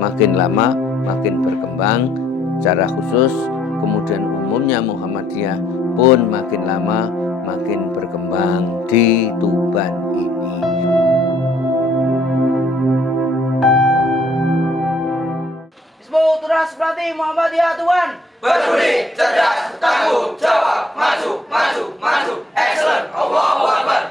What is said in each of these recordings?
makin lama makin berkembang secara khusus, kemudian umumnya Muhammadiyah pun makin lama makin berkembang di Tuban ini. Turas Pelatih Muhammadiyah Tuban. Peduli, cerdas, tanggung jawab, maju, maju, maju, excellent, Allahu Akbar.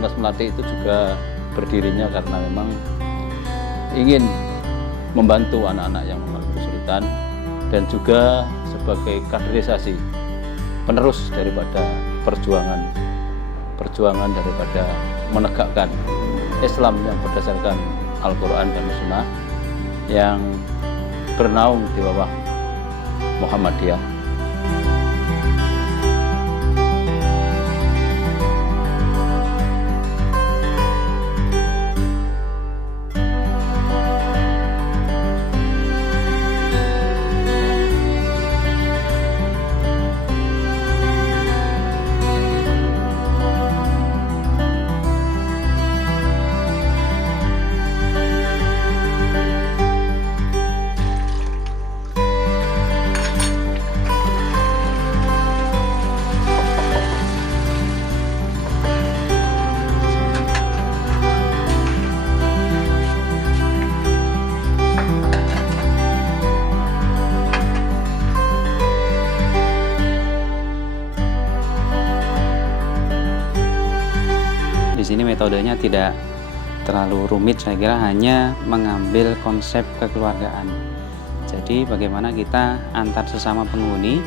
Tunas Melati itu juga berdirinya karena memang ingin membantu anak-anak yang mengalami kesulitan dan juga sebagai kaderisasi penerus daripada perjuangan daripada menegakkan Islam yang berdasarkan Al-Quran dan Sunnah yang bernaung di bawah Muhammadiyah. Di sini metodenya tidak terlalu rumit, saya kira hanya mengambil konsep kekeluargaan. Jadi bagaimana kita antar sesama penghuni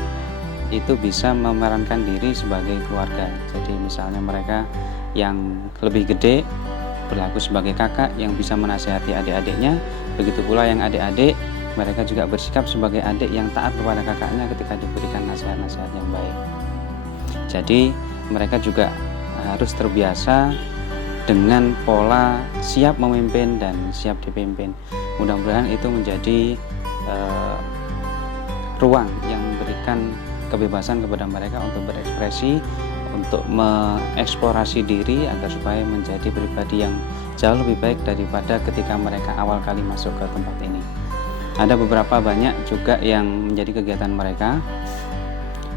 itu bisa memerankan diri sebagai keluarga. Jadi misalnya mereka yang lebih gede berlaku sebagai kakak yang bisa menasihati adik-adiknya, begitu pula yang adik-adik mereka juga bersikap sebagai adik yang taat kepada kakaknya ketika diberikan nasihat-nasihat yang baik. Jadi mereka juga harus terbiasa dengan pola siap memimpin dan siap dipimpin. Mudah-mudahan itu menjadi ruang yang memberikan kebebasan kepada mereka untuk berekspresi, untuk mengeksplorasi diri agar supaya menjadi pribadi yang jauh lebih baik daripada ketika mereka awal kali masuk ke tempat ini. Ada beberapa banyak juga yang menjadi kegiatan mereka,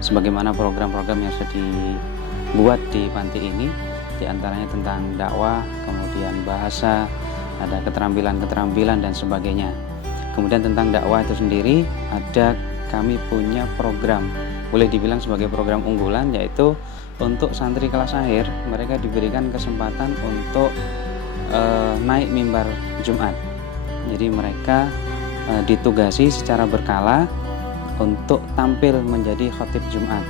sebagaimana program-program yang sudah dibuat di panti ini, di antaranya tentang dakwah, kemudian bahasa, ada keterampilan-keterampilan dan sebagainya. Kemudian tentang dakwah itu sendiri, kami punya program, boleh dibilang sebagai program unggulan, yaitu untuk santri kelas akhir, mereka diberikan kesempatan untuk naik mimbar Jumat. Jadi mereka ditugasi secara berkala untuk tampil menjadi khotib Jumat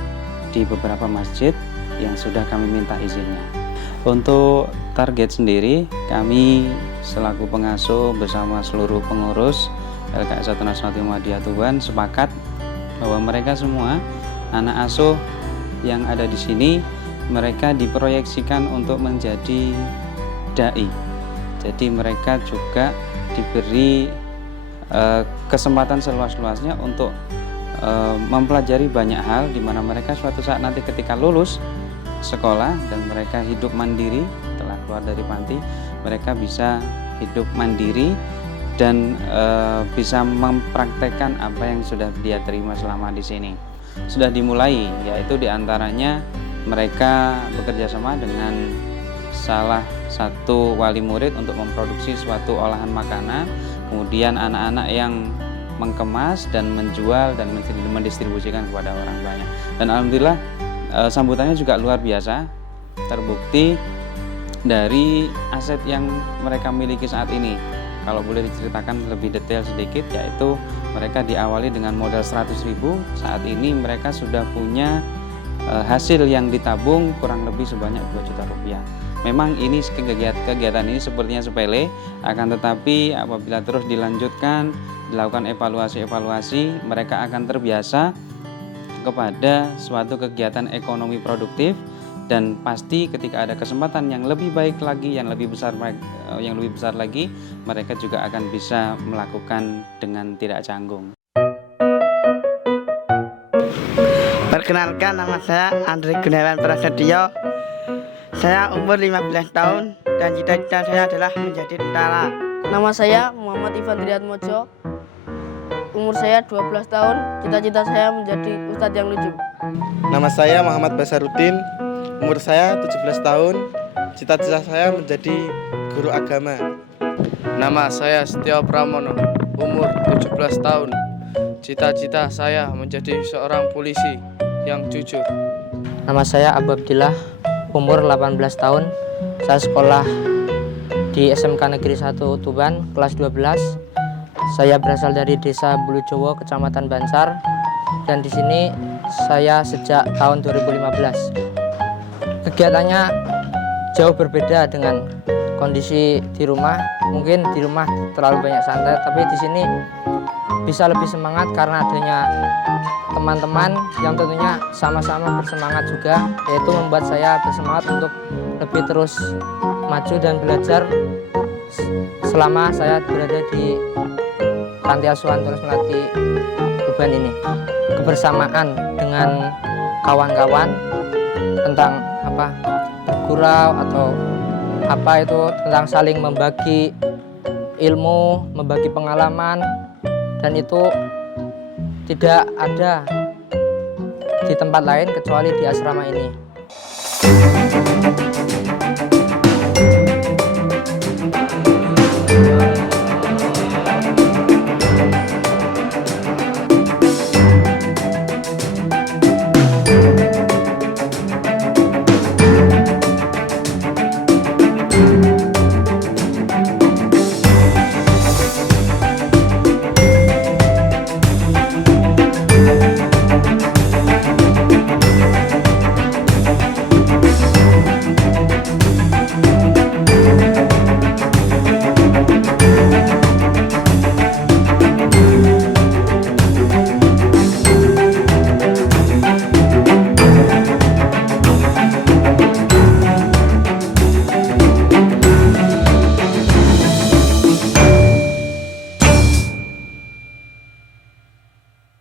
di beberapa masjid yang sudah kami minta izinnya. Untuk target sendiri, kami selaku pengasuh bersama seluruh pengurus LKS Tunas Melati Muhammadiyah Tuban sepakat bahwa mereka semua anak asuh yang ada di sini, mereka diproyeksikan untuk menjadi dai. Jadi mereka juga diberi kesempatan seluas-luasnya untuk mempelajari banyak hal, di mana mereka suatu saat nanti ketika lulus sekolah dan mereka hidup mandiri setelah keluar dari panti, mereka bisa hidup mandiri dan bisa mempraktekkan apa yang sudah dia terima selama di sini. Sudah dimulai, yaitu diantaranya mereka bekerja sama dengan salah satu wali murid untuk memproduksi suatu olahan makanan, kemudian anak-anak yang mengemas dan menjual dan mendistribusikan kepada orang banyak. Dan alhamdulillah sambutannya juga luar biasa, terbukti dari aset yang mereka miliki saat ini. Kalau boleh diceritakan lebih detail sedikit, yaitu Mereka diawali dengan modal 100.000, saat ini mereka sudah punya hasil yang ditabung kurang lebih sebanyak 2 juta rupiah. Memang ini kegiatan ini sepertinya sepele, akan tetapi apabila terus dilanjutkan, dilakukan evaluasi, mereka akan terbiasa kepada suatu kegiatan ekonomi produktif, dan pasti ketika ada kesempatan yang lebih baik lagi, yang lebih besar lagi, mereka juga akan bisa melakukan dengan tidak canggung. Perkenalkan, nama saya Andri Gunawan Prasetyo. Saya umur 15 tahun dan cita-cita saya adalah menjadi tentara. Nama saya Muhammad Ivan Triatmojo. Umur saya 12 tahun, cita-cita saya menjadi ustadz yang lucu. Nama saya Muhammad Basaruddin. Umur saya 17 tahun, cita-cita saya menjadi guru agama. Nama saya Setio Pramono, umur 17 tahun. Cita-cita saya menjadi seorang polisi yang jujur. Nama saya Abu Abdillah, umur 18 tahun. Saya sekolah di SMK Negeri 1 Tuban, kelas 12. Saya berasal dari Desa Bulujowo, Kecamatan Bansar, dan di sini saya sejak tahun 2015. Kegiatannya jauh berbeda dengan kondisi di rumah. Mungkin di rumah terlalu banyak santai, tapi di sini bisa lebih semangat karena adanya teman-teman yang tentunya sama-sama bersemangat juga, yaitu membuat saya bersemangat untuk lebih terus maju dan belajar selama saya berada di Panti Asuhan Tulus Melati Tuban ini. Kebersamaan dengan kawan-kawan tentang bergurau atau itu tentang saling membagi ilmu, membagi pengalaman, dan itu tidak ada di tempat lain kecuali di asrama ini.